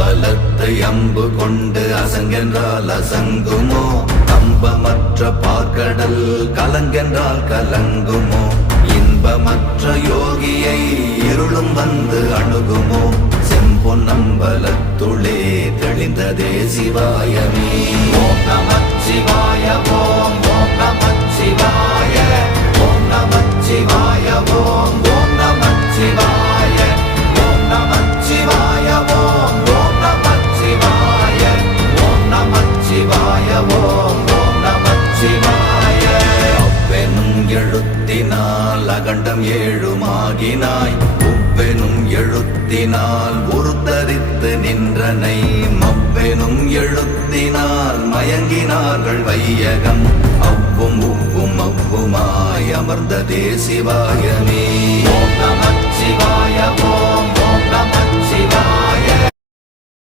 பலத்தை அம்பு கொண்டு அசங்கென்றால் அசங்குமோ? கம்பமற்ற பார்க்கடல் கலங்கென்றால் கலங்குமோ? இன்பமற்ற யோகியை இருளும் வந்து அணுகுமோ? செம்பொன்னம்பலத்துளே தெளிந்ததே சிவாயமே. ஓம் நமச்சிவாய ஓம் ஓம் நமச்சிவாய ஓம் நமச்சிவாய ஓம் ஓம் நமச்சிவாய ஓம் நமச்சிவாய ஓம் ஓம் நமச்சிவாய ஓம் நமச்சிவாய ஓம் ஓம் நமச்சிவாய. அவ்வெனும் எழுத்தினால் அகண்டம் ஏழுமாகினாய், உவ்வெனும் எழுத்தினால் உருத்தரித்து நின்றனை, மவ்வெனும் எழுத்தினால் மயங்கினார்கள் வையகம். அவ்வும் உவ்வும் அவ்வுமாய் அமர்ந்ததே சிவாயமே. ஓம் நமச்சிவாய ஓம்